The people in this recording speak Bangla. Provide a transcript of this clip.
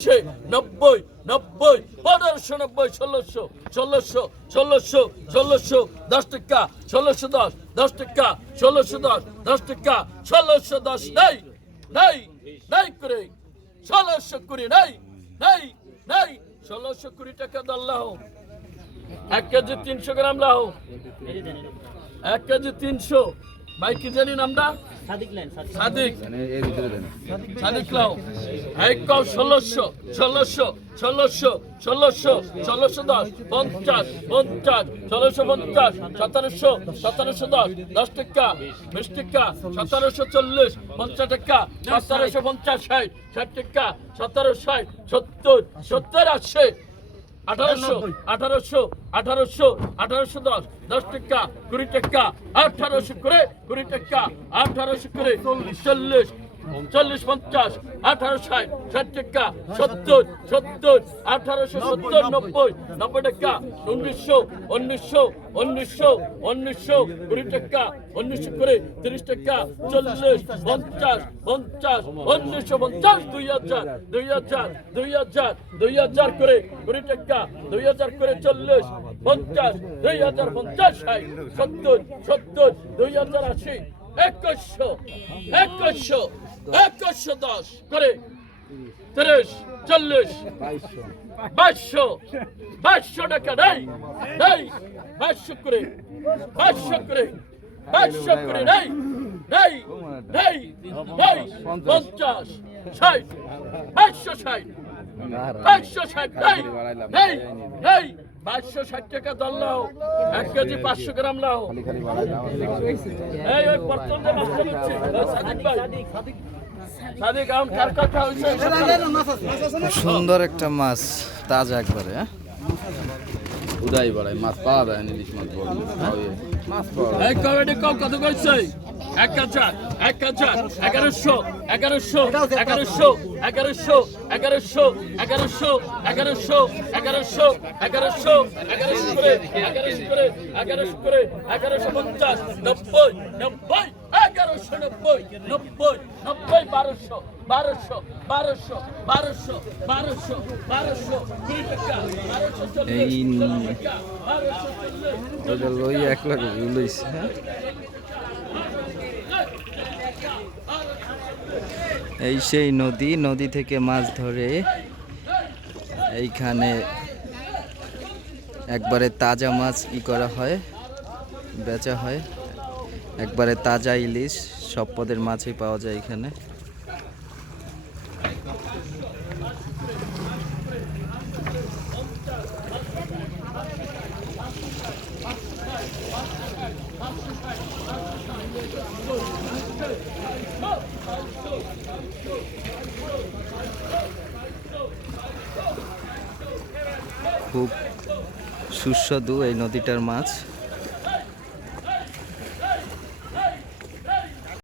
নব্বই নব্বই 1590 ষোলোশো 10 টাকা 10 টাকা 10 টাকা 1610 নাই নাই নাই করে 1620 নাই নাই নাই 1620 টাকা দাল্লাহ 1 কেজি 300 গ্রাম লাও 1 কেজি 300 ভাই কি জানি নামটা সাদিক সাদিক লাও এক কও 1610 50 1710 10 টাকা 20 টাকা 1740 50 টাকা 1750 60 টাকা 1760 70 80 1810 টাকা 20 টাকা 1800 করে 20 টাকা 1800 করে 40 50 1860 60 টাকা 70 1870 90 টাকা 1900 20 টাকা 1900 করে 30 টাকা 40 50 1950 2000 করে 20 টাকা 2000 করে 40 50 2050 60 70 2080 2110 করে 30 40 2200 টাকা নেই নেই 2200 করে 2200 করে নেই নেই নেই নেই 50 60 2260 নেই নেই নেই 2260 টাকা দল লাও 1 কেজি 500 গ্রাম লাও এই ওই বর্তমানে মাছটা হচ্ছে সাদিক ভাই সাদিক আম কার কথা হইছে সুন্দর একটা মাছ তাজা একবারে উদাই বাড়াই মাছ পাওয়া যায় না ইলিশ মাছ বড় মাছ পাওয়া যায় এই কমেডি কত কইছে 1000 1100 করে 1150 90 এই ওটা লই এক লাখ লইছে এই সেই নদী থেকে মাছ ধরে এইখানে একবারে তাজা মাছ করা হয় বেচা হয় একবারে তাজা ইলিশ সব পদের মাছই পাওয়া যায় এখানে খুব সুস্বাদু এই নদীটার মাছ।